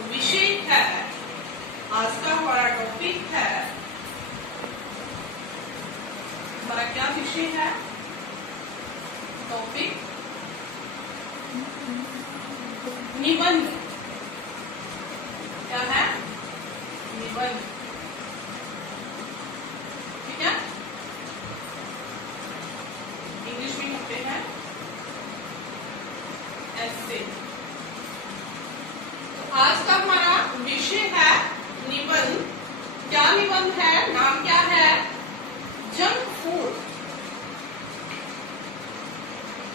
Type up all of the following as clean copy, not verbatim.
विषय है, आज का हमारा टॉपिक है, हमारा क्या विषय है? टॉपिक निबंध। क्या है? निबंध। ठीक है, इंग्लिश में कहते हैं ऐसे। तो आज का हमारा विषय है निबंध। क्या निबंध है? नाम क्या है? Junk food.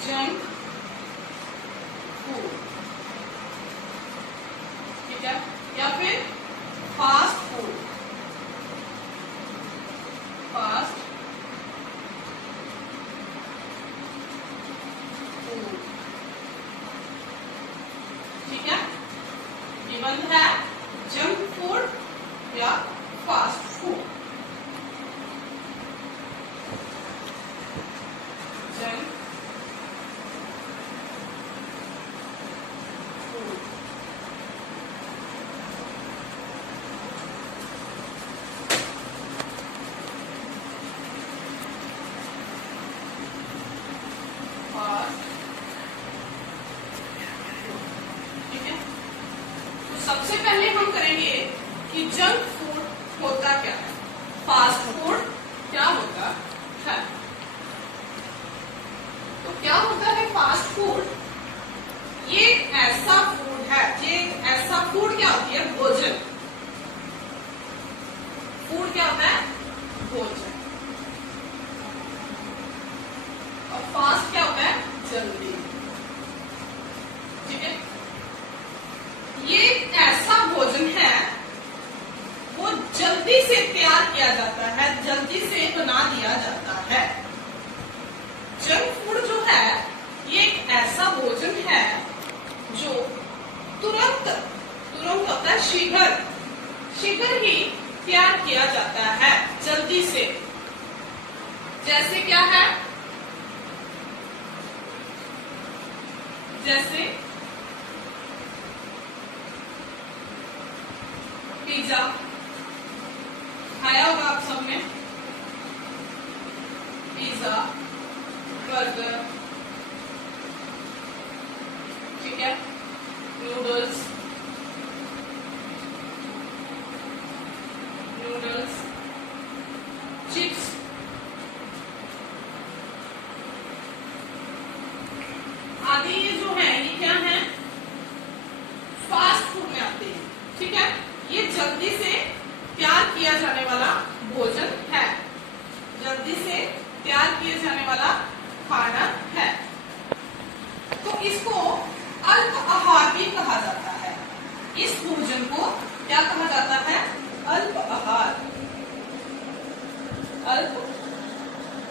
जंक फूड, ठीक है, या फिर फास्ट फूड। फास्ट फूड, ठीक है। निबंध है जंक फूड या fast food. Junk food, fast, ठीक है। तो सबसे पहले हम करेंगे कि जंक फूड होता क्या है, फास्ट फूड क्या होता है। तो क्या होता है फास्ट फूड? ये एक ऐसा फूड है, ये ऐसा फूड क्या होती है? भोजन। फूड क्या होता है? भोजन। और फास्ट क्या होता है? जल्दी, ठीक है। ये एक ऐसा भोजन है, वो जल्दी से तैयार किया जाता है, जल्दी से बना दिया जाता है। जंक फूड जो है, ये एक ऐसा भोजन है जो तुरंत होता है, शीघ्र ही तैयार किया जाता है, जल्दी से। जैसे क्या है? जैसे पिज्जा खाया होगा आप सबने। पिज्जा, बर्गर, ठीक है, नूडल्स, चिप्स, आदि ये जो है, ये क्या है? फास्ट फूड में आते हैं, ठीक है। ये जल्दी से तैयार किया जाने वाला भोजन है, जल्दी से तैयार किए जाने वाला खाना है। तो इसको अल्प आहार भी कहा जाता है। इस भोजन को क्या कहा जाता है? अल्प आहार। अल्प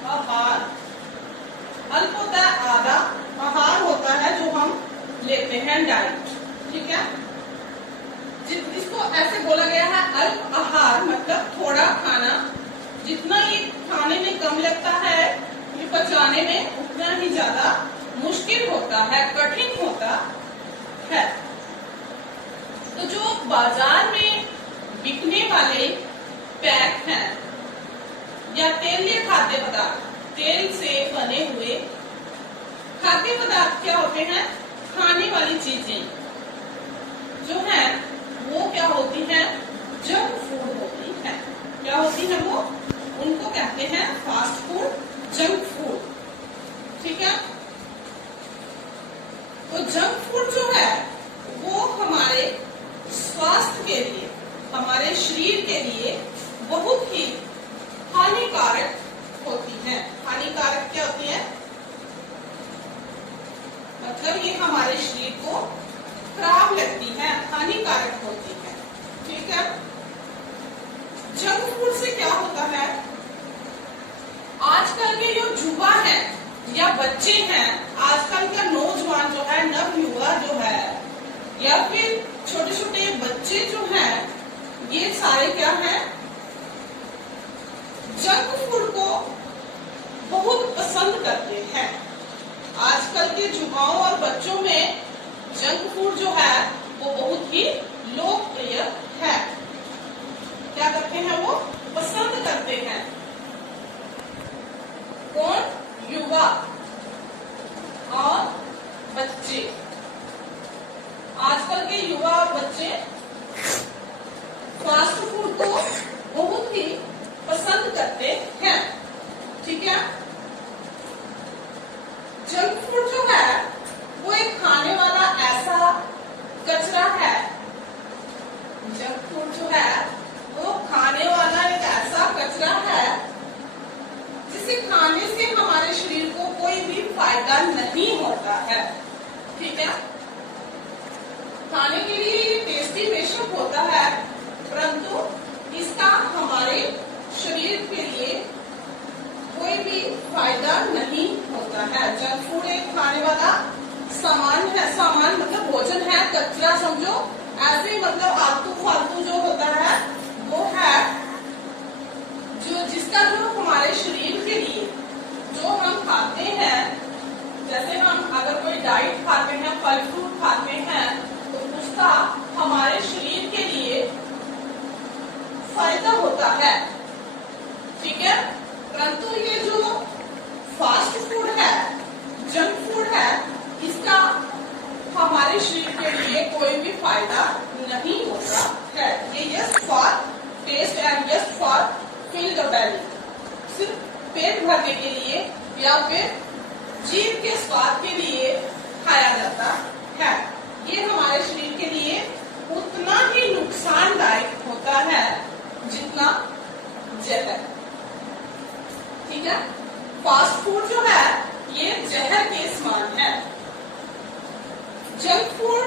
आहार, अल्प होता है आधा, आहार होता है जो हम लेते हैं, डाइट, ठीक है। इसको ऐसे बोला गया है अल्प आहार, मतलब थोड़ा खाना। जितना ये खाने में कम लगता है, ये पचाने में उतना ही ज्यादा मुश्किल होता है, कठिन होता है। तो जो बाजार में बिकने वाले पैक हैं या तेलीय खाद्य पदार्थ, तेल से बने हुए खाद्य पदार्थ क्या होते हैं? खाने वाली चीजें जो है वो क्या होती हैं? जंक फूड होती है। क्या होती है वो? उनको कहते हैं फास्ट फूड, जंक फूड, ठीक है। तो जंक फूड जो है वो हमारे स्वास्थ्य के लिए, हमारे शरीर के लिए बहुत ही हानिकारक होती है। हानिकारक क्या होती है? मतलब ये हमारे शरीर को खराब लगती है, हानिकारक होती है, ठीक है। जंक फूड से क्या होता है? आजकल के जो युवा है या बच्चे हैं, आजकल का नौजवान जो है, नवयुवा जो है, या फिर छोटे छोटे बच्चे जो हैं, ये सारे क्या हैं? जंक फूड को बहुत पसंद करते हैं। आजकल के युवाओं और बच्चों में जंक फूड जो है वो बहुत ही लोकप्रिय है। क्या करते हैं वो? पसंद करते हैं। कौन? युवा और बच्चे। आजकल के युवा और बच्चे फास्ट फूड को बहुत ही पसंद करते हैं। ठीक है। जंक फूड जो है वो एक खाने वाला ऐसा कचरा है। जंक फूड जो है वो खाने वाला एक ऐसा कचरा है जिसे खाने से हमारे शरीर को कोई भी फायदा नहीं होता है। ठीक है। खाने के लिए ये टेस्टी बेशक होता है, परंतु इसका हमारे शरीर के लिए कोई भी फायदा नहीं होता है। जंक फूड एक खाने वाला सामान है। सामान मतलब भोजन है, कचरा समझो। ऐसे मतलब आलतू फालतू जो होता है वो है जो जिसका जो हमारे शरीर के लिए जो हम खाते हैं, जैसे हम अगर कोई डाइट खाते हैं, फल फ्रूट खाते हैं, तो उसका हमारे शरीर के लिए फायदा होता है। ठीक है। परंतु ये जो फास्ट फूड है, जंक फूड है, इसका हमारे शरीर के लिए कोई भी फायदा नहीं होता है। ये yes for taste and yes for fill the belly, सिर्फ पेट भरने के लिए या फिर जीभ के स्वाद के लिए खाया जाता है। ये हमारे शरीर के लिए उतना ही नुकसानदायक होता है जितना जहर। ठीक है। फास्ट फूड जो है ये जहर के समान है। जंक फूड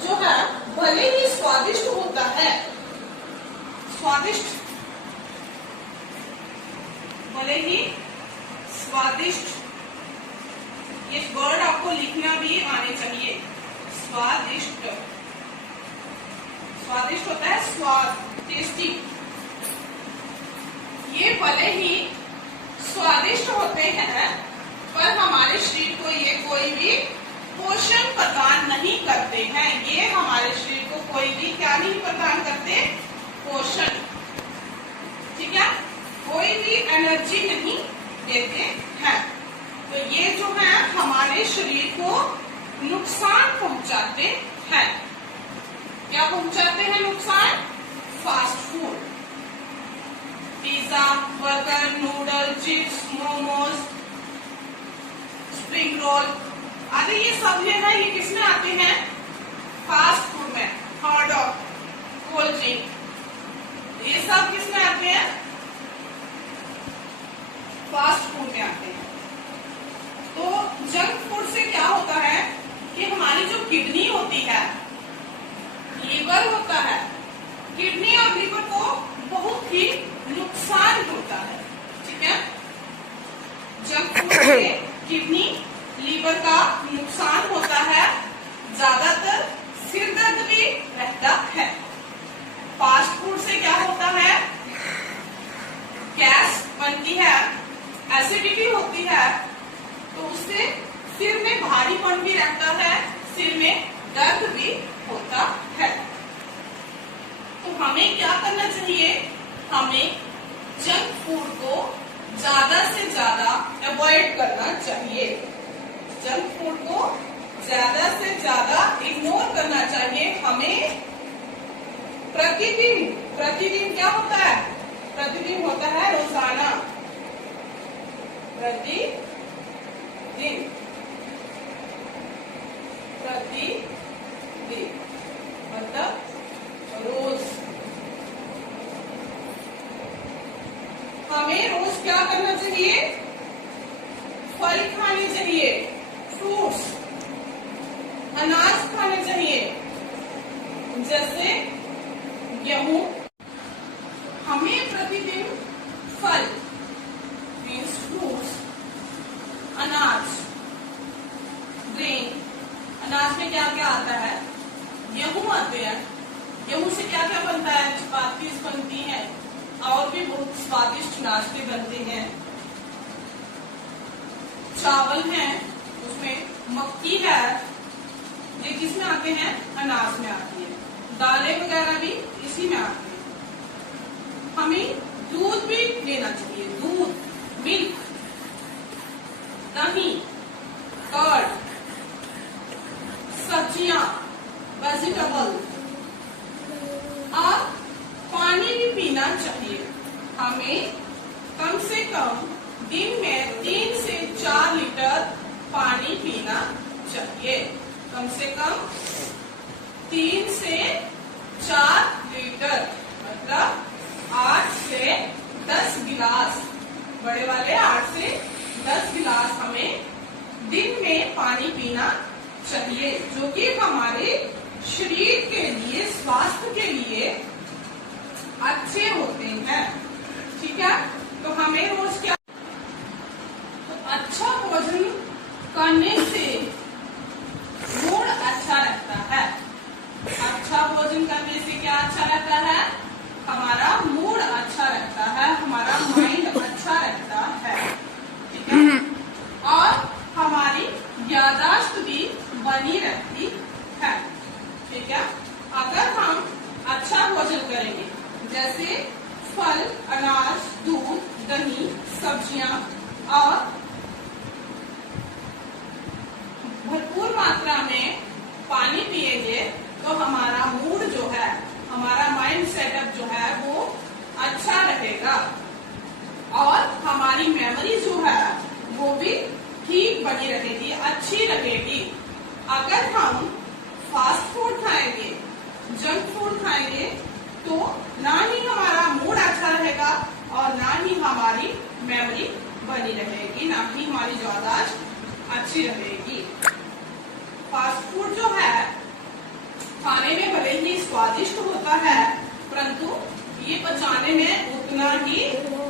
जो है भले ही स्वादिष्ट होता है, स्वादिष्ट, भले ही स्वादिष्ट, ये वर्ड आपको लिखना भी आने चाहिए। स्वादिष्ट, स्वादिष्ट होता है स्वाद, टेस्टी। ये भले ही स्वादिष्ट होते हैं पर हमारे शरीर को ये कोई भी पोषण प्रदान नहीं करते हैं। ये हमारे शरीर को कोई भी क्या नहीं प्रदान करते? पोषण। ठीक है। कोई भी एनर्जी नहीं देते हैं। तो ये जो है हमारे शरीर को नुकसान पहुंचाते हैं। क्या पहुंचाते हैं नुकसान? Fast food, pizza, burger, noodle, chips, momos, spring roll आदि, ये सब जो है ये किसमें आते हैं? फास्ट फूड में। हॉट डॉग, कोल्ड ड्रिंक, ये सब किसमें आते हैं? फास्ट फूड में आते हैं। तो जंक फूड से क्या होता है कि हमारी जो किडनी होती है, लीवर होता है, किडनी और लीवर को बहुत ही नुकसान होता है। ठीक है। जंक फूड से किडनी, लीवर का नुकसान होता है। ज्यादातर सिर दर्द भी रहता है। फास्ट फूड से क्या होता है? गैस बनती है, एसिडिटी होती है, तो उससे सिर में भारीपन भी रहता है, सिर में दर्द भी होता है। तो हमें क्या करना चाहिए? हमें जंक फूड को ज्यादा से ज्यादा अवॉइड करना चाहिए। जंक फूड को ज्यादा से ज्यादा इग्नोर करना चाहिए। हमें प्रतिदिन, प्रतिदिन क्या होता है? प्रतिदिन होता है रोजाना, प्रतिदिन, प्रतिदिन मतलब रोज। हमें रोज क्या करना चाहिए? फल खाने चाहिए, फ्रूट्स, अनाज खाने चाहिए, जैसे गेहूं। हमें प्रतिदिन फल मीन्स फ्रूट्स, अनाज, ग्रेन। अनाज में क्या क्या आता है? गेहूं आते हैं। गेहूं से क्या क्या बनता है? चपाती बनती है और भी बहुत स्वादिष्ट नाश्ते बनते हैं। चावल है, उसमें मक्की है, ये किसमें आते हैं? अनाज में आती है। दालें वगैरह भी इसी में आती हैं। हमें दूध भी लेना चाहिए, दूध, मिल्क, दही, कर्ड, सब्जियां, वेजिटेबल, और पानी भी पीना चाहिए। हमें कम से कम दिन में 3 से 4 लीटर पानी पीना चाहिए। कम से कम 3 से 4 लीटर, मतलब 8 से 10 गिलास, बड़े वाले 8 से 10 गिलास हमें दिन में पानी पीना चाहिए, जो कि हमारे शरीर के लिए, स्वास्थ्य के लिए अच्छे होते हैं। ठीक है, तो हमें रोज क्या, तो अच्छा भोजन करने से मूड अच्छा रहता है। अच्छा भोजन करने से क्या अच्छा रहता है? हमारा मूड अच्छा रहता है, हमारा माइंड अच्छा रहता है। ठीक है, और हमारी याददाश्त भी बनी रहती है। ठीक है, अगर हम अच्छा भोजन करेंगे, जैसे फल, अनाज, दूध, दही, सब्जियां और भरपूर मात्रा में पानी पिएंगे, तो हमारा मूड जो है, हमारा माइंड सेटअप जो है वो अच्छा रहेगा, और हमारी मेमोरी जो है वो भी ठीक बनी रहेगी, अच्छी रहेगी। अगर हम फास्ट फूड खाएंगे, जंक फूड खाएंगे, तो ना ही हमारा मूड अच्छा रहेगा और ना ही हमारी मेमोरी बनी रहेगी, ना ही हमारी याददाश्त अच्छी रहेगी। फास्ट फूड जो है खाने में भले ही स्वादिष्ट होता है, परंतु ये पचाने में उतना ही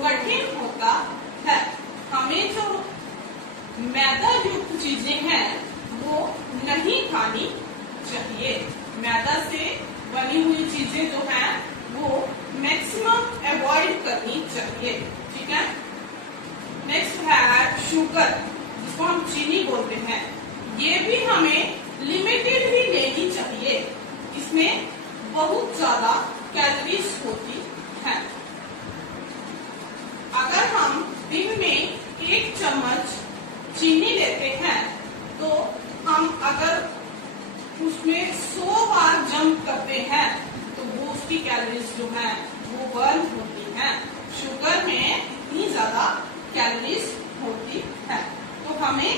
कठिन होता है। हमें जो मैदा युक्त चीजें हैं वो नहीं खानी चाहिए। मैदा से बनी हुई चीजें जो हैं वो मैक्सिमम अवॉइड करनी चाहिए। ठीक है, नेक्स्ट है शुगर, जिसको हम चीनी बोलते हैं। ये भी हमें लिमिटेड ही लेनी चाहिए, इसमें बहुत ज्यादा कैलोरीज होती है। अगर हम दिन में 1 चम्मच चीनी लेते हैं, तो हम अगर उसमें 100 बार जंप करते हैं, तो वो उसकी कैलोरीज जो है वो बर्न होती हैं। शुगर में इतनी ज्यादा कैलोरीज होती है, तो हमें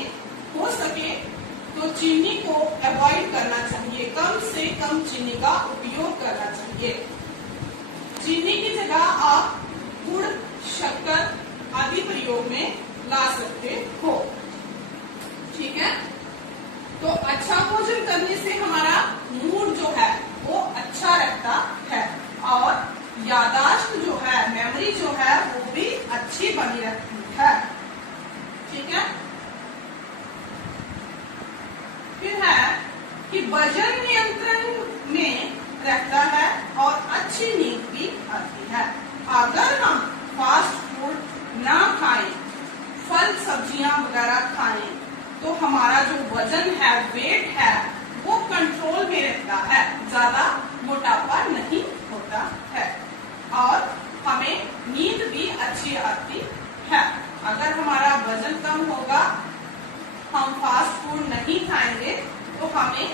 हो सके तो चीनी को अवॉइड करना चाहिए, कम से कम चीनी का उपयोग करना चाहिए। चीनी की जगह आप गुड़, शक्कर आदि प्रयोग में ला सकते हो। ठीक है, तो अच्छा भोजन करने से हमारा मूड जो है वो अच्छा रहता है, और याददाश्त जो है, मेमोरी जो है वो भी अच्छी बनी रहती है। ठीक है, फिर है कि वजन नियंत्रण में रहता है और अच्छी नींद भी आती है। अगर हम फास्ट फूड ना खाएं, फल सब्जियां वगैरह खाएं, तो हमारा जो वजन है, वेट है, वो कंट्रोल में रहता है, ज्यादा मोटापा नहीं होता है, और हमें नींद भी अच्छी आती है। अगर हमारा वजन कम होगा, हम फास्ट फूड नहीं खाएंगे, तो हमें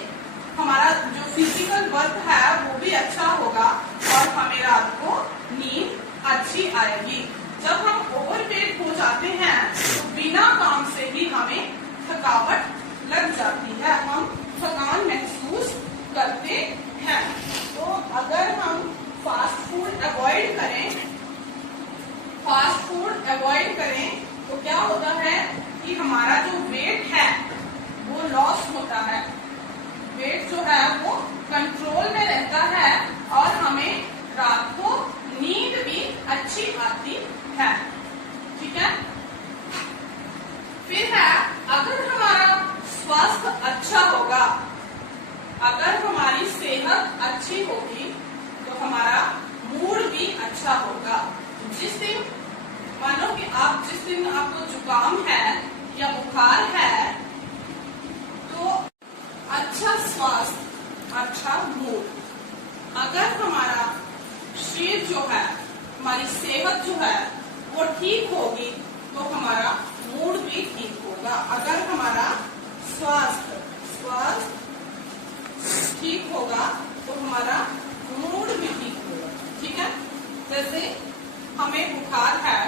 हमारा जो फिजिकल वर्क है वो भी अच्छा होगा, और हमें रात को नींद अच्छी आएगी। जब हम ओवरवेट हो जाते हैं, तो बिना काम से ही हमें थकावट लग जाती है, हम थकान महसूस करते हैं। तो अगर हम फास्ट फूड अवॉइड करें, तो क्या होता है कि हमारा जो वेट है वो लॉस होता है, वेट जो है वो कंट्रोल में रहता है, और हमें रात को नींद भी अच्छी आती है। ठीक है, फिर है अगर हमारा स्वास्थ्य अच्छा होगा, अगर हमारी सेहत अच्छी होगी, तो हमारा मूड भी अच्छा होगा। जिस दिन मानो कि जिस दिन आपको जुकाम है या बुखार है, तो अच्छा स्वास्थ्य, अच्छा मूड, जो है, हमारी सेहत जो है वो ठीक होगी तो हमारा मूड भी ठीक होगा। अगर हमारा स्वास्थ्य ठीक होगा तो हमारा मूड भी ठीक होगा। ठीक है, जैसे हमें बुखार है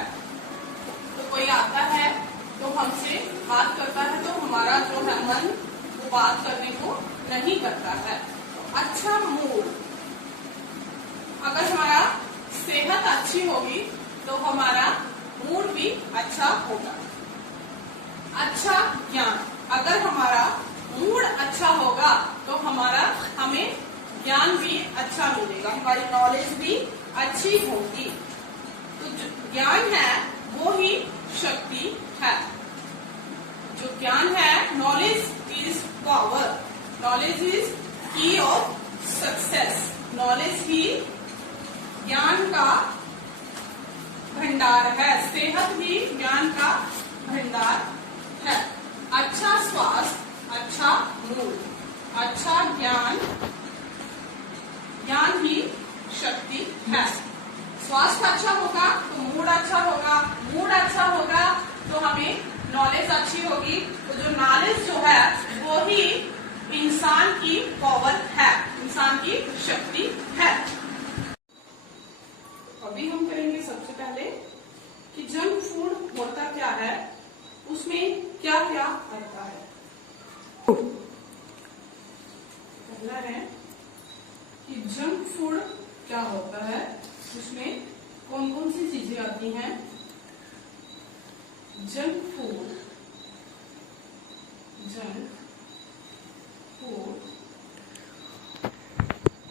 तो कोई आता है तो हमसे बात करता है तो हमारा जो है मन वो बात करने को नहीं करता है। तो अच्छा मूड, अगर हमारा सेहत अच्छी होगी तो हमारा मूड भी अच्छा होगा। अच्छा ज्ञान, अगर हमारा मूड अच्छा होगा तो हमें ज्ञान भी अच्छा मिलेगा, हमारी नॉलेज भी अच्छी होगी। तो जो ज्ञान है वो ही शक्ति है। जो ज्ञान है, knowledge is power, knowledge is की ऑफ सक्सेस। नॉलेज ही ज्ञान का भंडार है, सेहत ही ज्ञान का भंडार है। अच्छा स्वास्थ्य, अच्छा मूड, अच्छा ज्ञान, ज्ञान ही शक्ति है। स्वास्थ्य अच्छा होगा तो मूड अच्छा होगा, मूड अच्छा होगा तो हमें नॉलेज अच्छी होगी। तो जो नॉलेज जो है वो ही इंसान की पावर है, इंसान की शक्ति है। अभी हम करेंगे सबसे पहले कि जंक फूड होता क्या है, उसमें क्या क्या आता है। पहला है कि जंक फूड क्या होता है, उसमें कौन कौन सी चीजें आती हैं। जंक फूड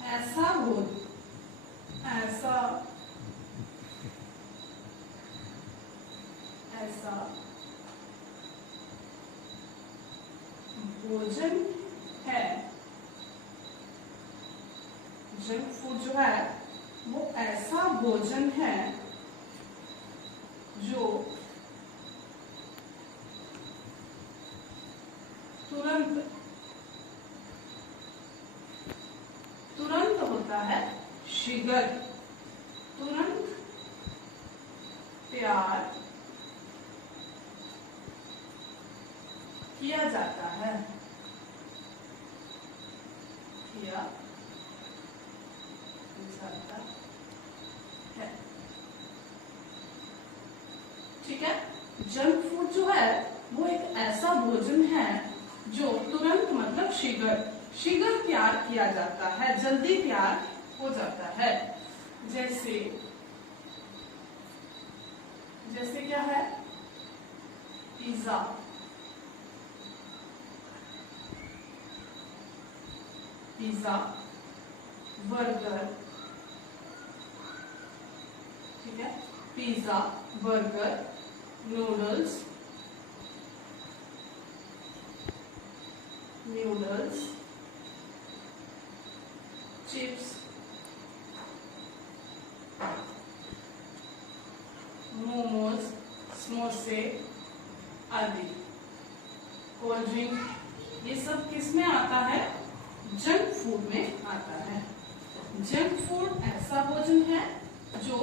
ऐसा भोजन है। जंक फूड जो है वो ऐसा भोजन है जो तुरंत होता है, शीघ्र, तुरंत तैयार किया जाता है, ठीक है। जंक फूड जो है वो एक ऐसा भोजन है जो तुरंत मतलब शीघ्र तैयार किया जाता है, जल्दी तैयार हो जाता है। जैसे क्या है, पिज्जा, बर्गर, ठीक है, pizza, burger, noodles, chips, momos, समोसे आदि, कोल्ड ड्रिंक, ये सब किस में आता है, जंक फूड में आता है। जंक फूड ऐसा भोजन है जो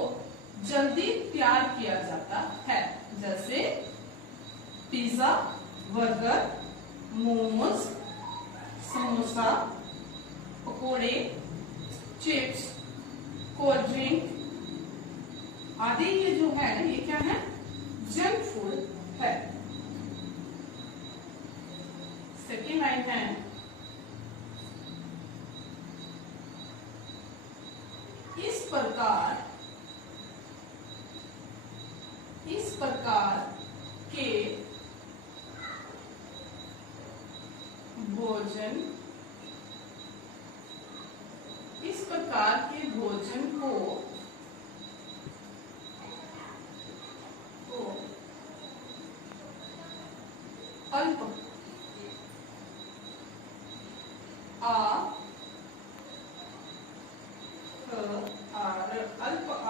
जल्दी तैयार किया जाता है, जैसे पिज्जा, बर्गर, मोमोज, समोसा, पकोड़े, चिप्स, कोल्ड ड्रिंक आदि, ये जो है ये क्या है, जंक फूड है। सेकेंड लाइन है, इस प्रकार के भोजन को अल्प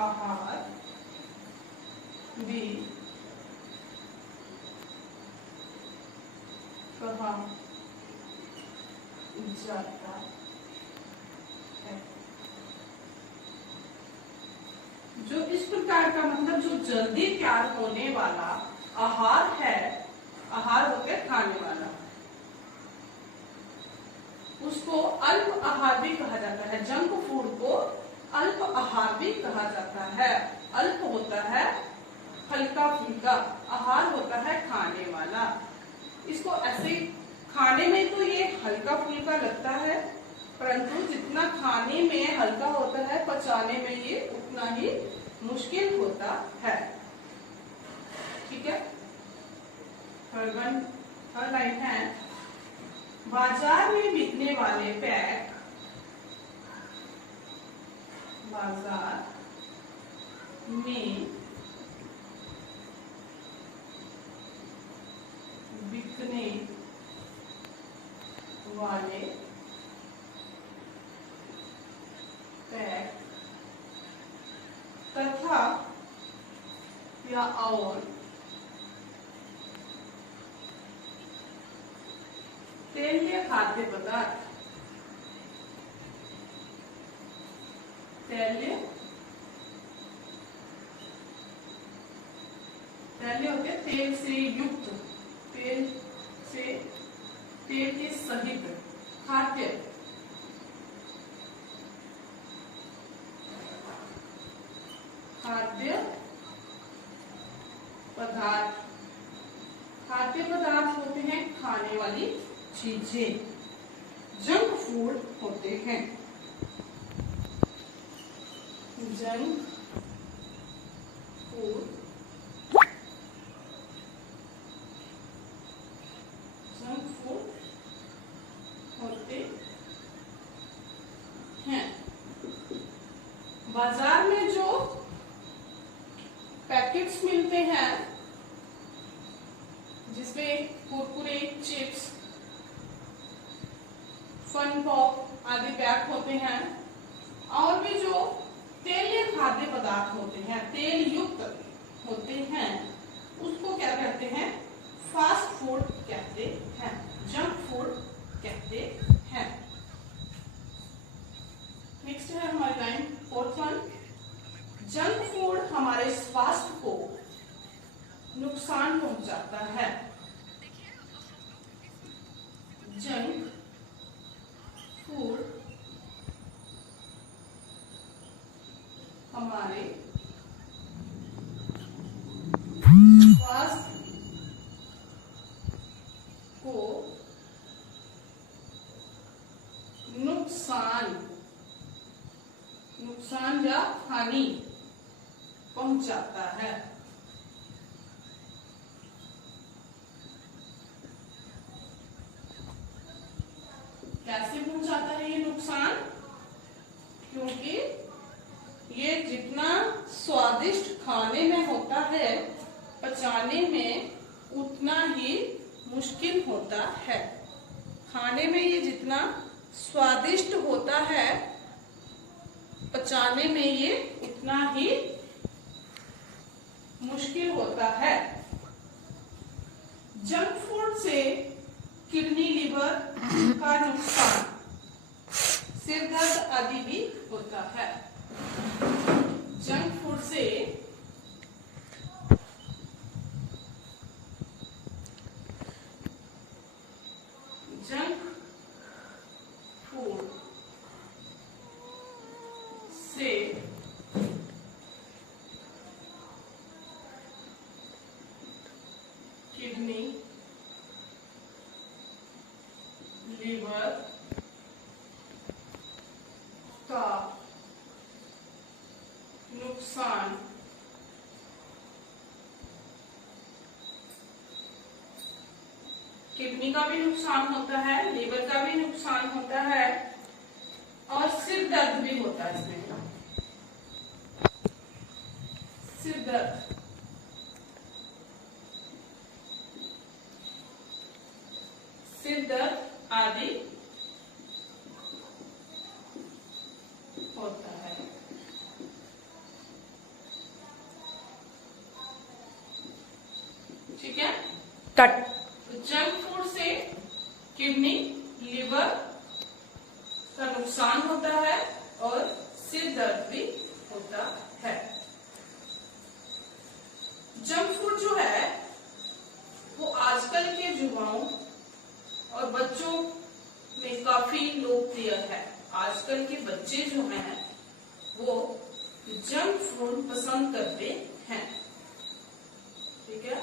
आहार भी कहा जाता है। जो इस प्रकार का मतलब जो जल्दी तैयार होने वाला आहार है, आहार होकर खाने वाला, उसको अल्प आहार भी कहा जाता है। जंक फूड को अल्प आहार भी कहा जाता है। अल्प होता है हल्का फुल्का, आहार होता है खाने वाला। इसको ऐसे खाने में तो ये हल्का फुल्का लगता है, परंतु जितना खाने में हल्का होता है, पचाने में ये उतना ही मुश्किल होता है। ठीक है। थर्ड लाइन है, बाजार में बिकने वाले पैक, बाजार में बिकने वाले पैक तथा या और तेलीय खाद्य पदार्थ, तैलीय होते तेल से युक्त, तेल के सहित खाद्य पदार्थ, खाद्य पदार्थ होते हैं खाने वाली चीजें, जंक फूड होते हैं। जंक फूड होते हैं। बाजार में जो पैकेट्स मिलते हैं जिसमें कुरकुरे, चिप्स, फन पॉप आदि पैक होते हैं, और भी जो तेलीय खाद्य पदार्थ होते हैं, तेल युक्त होते हैं, उसको क्या कहते हैं? फास्ट फूड कहते हैं, जंक फूड कहते हैं। नेक्स्ट है हमारी line, fourth one, junk food हमारे स्वास्थ्य को नुकसान पहुंचाता है। जंक फूड हमारे स्वास्थ्य को नुकसान या हानि पहुंचाता है। कैसे पहुंचाता है ये नुकसान? क्योंकि ये जितना स्वादिष्ट खाने में होता है, पचाने में उतना ही मुश्किल होता है। खाने में ये जितना स्वादिष्ट होता है, पचाने में ये उतना ही मुश्किल होता है। जंक फूड से किडनी, लिवर का नुकसान, सिर दर्द आदि भी होता है। जंक फूड से किडनी, लिवर का नुकसान किडनी का भी नुकसान होता है, लिवर का भी नुकसान होता है, और सिर दर्द भी होता है। इसमें सिर दर्द, सिर दर्द आदि होता है। ठीक है, कट। जंक फूड से किडनी, लिवर का नुकसान होता है और सिर दर्द भी होता है। जंक फूड जो है वो आजकल के युवाओं और बच्चों में काफी लोकप्रिय है। आजकल के बच्चे जो हैं वो जंक फूड पसंद करते हैं। ठीक है,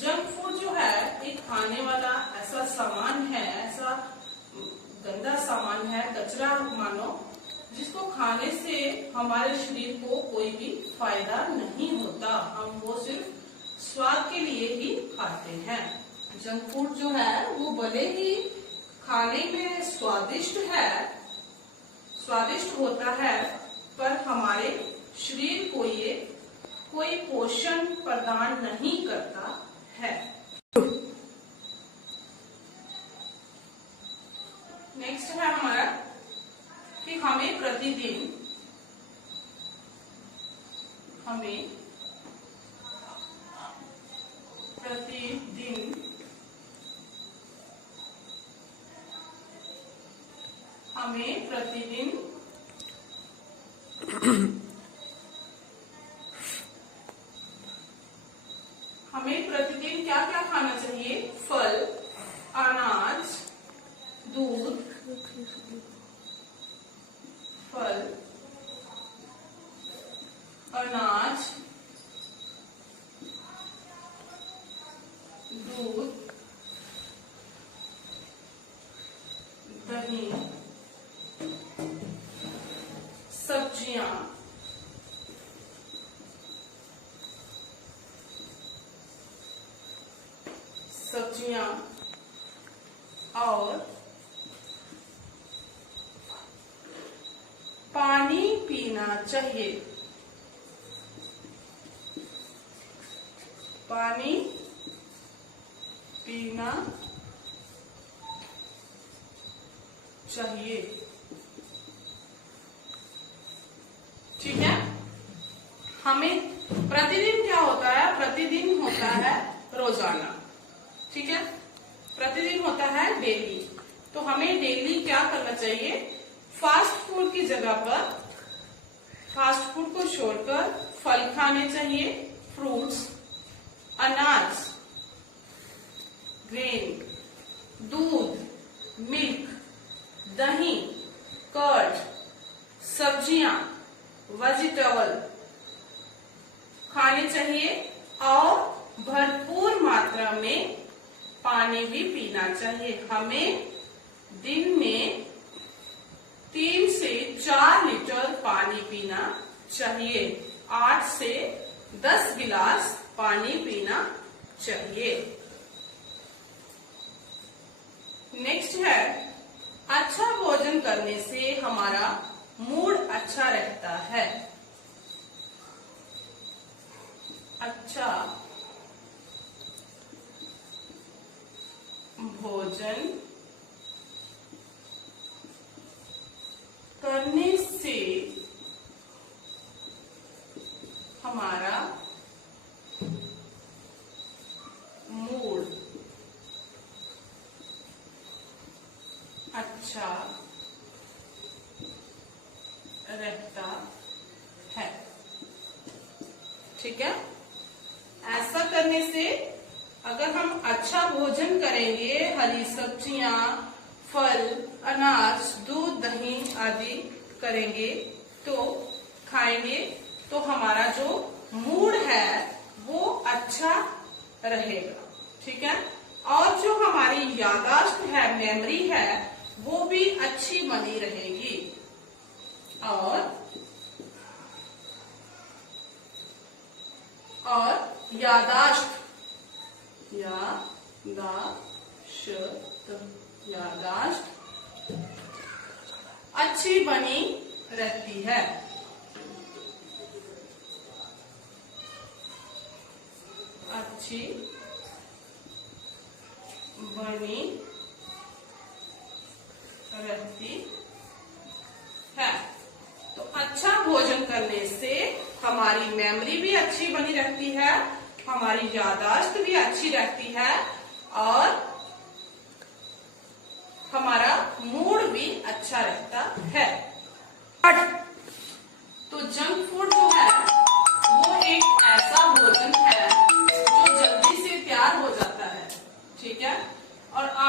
जंक फूड जो है एक खाने वाला ऐसा सामान है, ऐसा गंदा सामान है, कचरा मानो, जिसको खाने से हमारे शरीर को कोई भी फायदा नहीं होता। हम वो सिर्फ स्वाद के लिए ही खाते हैं। जंक फूड जो है वो भले ही खाने में स्वादिष्ट होता है, पर हमारे शरीर को ये कोई पोषण प्रदान नहीं करता है। नेक्स्ट है हमारा कि हमें प्रतिदिन क्या क्या खाना चाहिए? फल, अनाज, दूध, फल, अनाज, दूध, दही, सब्जियां, और पानी पीना चाहिए। पानी पीना चाहिए। ठीक है, हमें प्रतिदिन क्या होता है? प्रतिदिन होता है रोजाना। ठीक है, प्रतिदिन होता है डेली। तो हमें डेली क्या करना चाहिए? फास्ट फूड की जगह पर, फास्ट फूड को छोड़कर फल खाने चाहिए, फ्रूट्स, अनाज, ग्रेन, दूध, मिल्क, दही, कर्ड, सब्जियां, वेजिटेबल खाने चाहिए और भरपूर मात्रा में पानी भी पीना चाहिए। हमें दिन में 3 से 4 लीटर पानी पीना चाहिए। 8 से 10 गिलास पानी पीना चाहिए। नेक्स्ट है, अच्छा भोजन करने से हमारा मूड अच्छा रहता है। अच्छा भोजन करने से हमारा मूड अच्छा रहता है। ठीक है, ऐसा करने से अगर हम अच्छा भोजन करेंगे, हरी सब्जियां, फल, अनाज, दूध, दही आदि करेंगे, तो खाएंगे, तो हमारा जो मूड है वो अच्छा रहेगा। ठीक है, और जो हमारी याददाश्त है, मेमोरी है, वो भी अच्छी बनी रहेगी। और याददाश्त अच्छी बनी रहती है। अच्छी बनी रहती है। तो अच्छा भोजन करने से हमारी मेमोरी भी अच्छी बनी रहती है, हमारी याददाश्त भी अच्छी रहती है और हमारा मूड भी अच्छा रहता है। तो जंक फूड जो है वो एक ऐसा भोजन है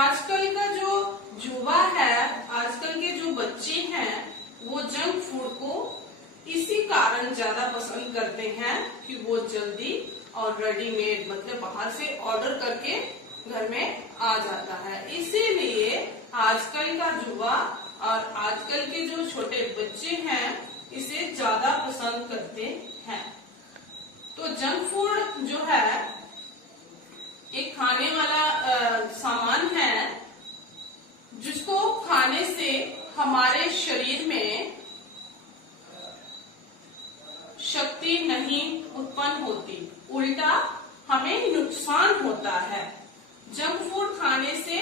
आजकल का जो युवा है, आजकल के जो बच्चे हैं, वो जंक फूड को इसी कारण ज्यादा पसंद करते हैं कि वो जल्दी और रेडीमेड मतलब बाहर से ऑर्डर करके घर में आ जाता है। इसीलिए आजकल का युवा और आजकल के जो छोटे बच्चे हैं इसे ज्यादा पसंद करते हैं। तो जंक फूड जो है एक खाने वाला सामान है जिसको खाने से हमारे शरीर में शक्ति नहीं उत्पन्न होती, उल्टा हमें नुकसान होता है। जंक फूड खाने से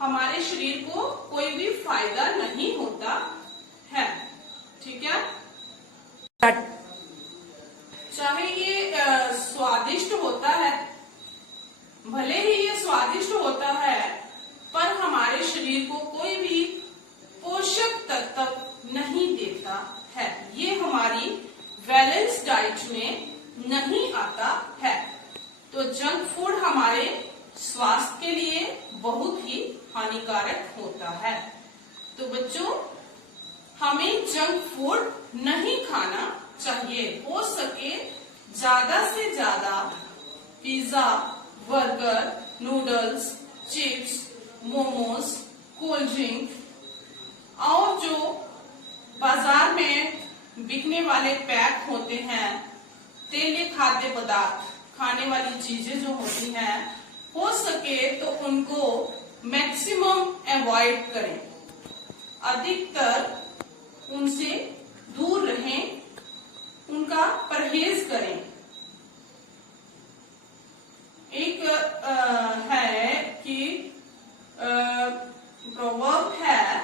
हमारे शरीर को कोई भी फायदा नहीं होता है। ठीक है, चाहे ये स्वादिष्ट होता है, भले ही ये स्वादिष्ट होता है, पर हमारे शरीर को कोई भी पोषक तत्व नहीं देता है। ये हमारी बैलेंस डाइट में नहीं आता है। तो जंक फूड हमारे स्वास्थ्य के लिए बहुत ही हानिकारक होता है। तो बच्चों, हमें जंक फूड नहीं खाना चाहिए। हो सके ज्यादा से ज्यादा pizza, burger, noodles, chips, momos, cold drink और जो बाजार में बिकने वाले पैक होते हैं, तेलीय खाद्य पदार्थ, खाने वाली चीजें जो होती हैं, हो सके तो उनको मैक्सिमम अवॉइड करें, अधिकतर उनसे दूर रहें, उनका परहेज करें। एक है कि प्रोवर्ब है,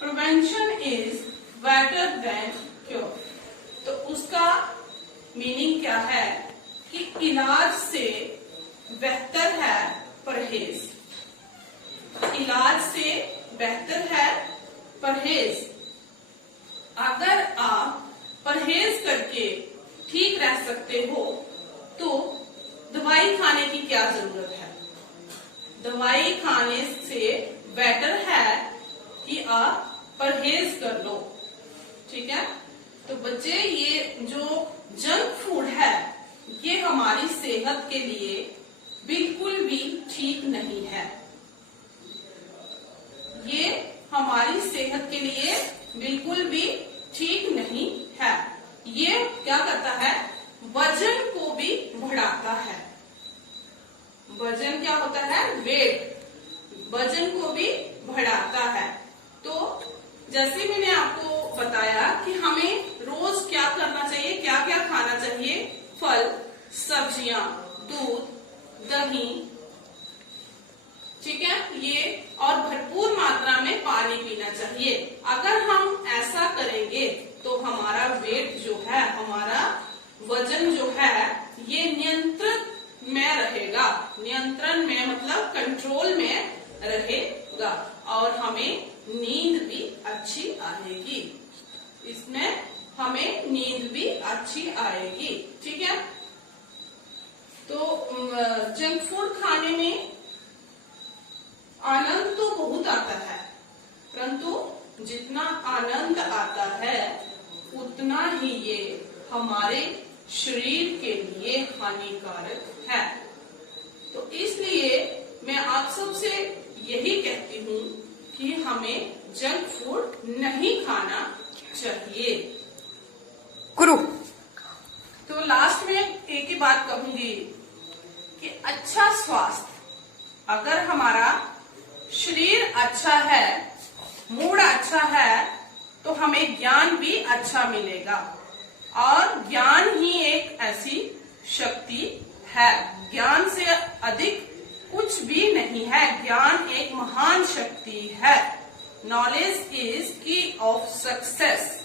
prevention is better than cure. तो उसका मीनिंग क्या है कि इलाज से बेहतर है परहेज। इलाज से बेहतर है परहेज। अगर आप परहेज करके ठीक रह सकते हो तो दवाई खाने की क्या जरूरत है। दवाई खाने से बेटर है कि आप परहेज कर लो। ठीक है, तो बच्चे, ये जो जंक फूड है ये हमारी सेहत के लिए बिल्कुल भी ठीक नहीं है। ये हमारी सेहत के लिए बिल्कुल भी ठीक नहीं है। ये क्या करता है, वजन को भी बढ़ाता है। वजन क्या होता है, वेट, वजन को भी बढ़ाता है। तो जैसे मैंने आपको बताया कि हमें रोज क्या करना चाहिए, क्या क्या खाना चाहिए, फल, सब्जियां, दूध, दही, ठीक है, ये और भरपूर मात्रा में पानी पीना चाहिए। अगर हम ऐसा करेंगे तो हमारा वेट जो है, हमारा वजन जो है, ये नियंत्रण में रहेगा। नियंत्रण में मतलब कंट्रोल में रहेगा और हमें नींद भी अच्छी आएगी। इसमें हमें नींद भी अच्छी आएगी। ठीक है, तो जंक फूड खाने में आनंद तो बहुत आता है, परंतु जितना आनंद आता है उतना ही ये हमारे शरीर के लिए हानिकारक है। तो इसलिए मैं आप सबसे यही कहती हूँ कि हमें जंक फूड नहीं खाना चाहिए। गुरु, तो लास्ट में एक ही बात कहूंगी कि अच्छा स्वास्थ्य, अगर हमारा शरीर अच्छा है, मूड अच्छा है, तो हमें ज्ञान भी अच्छा मिलेगा। और ज्ञान ही एक ऐसी शक्ति है, ज्ञान से अधिक कुछ भी नहीं है। ज्ञान एक महान शक्ति है। नॉलेज इज की ऑफ सक्सेस।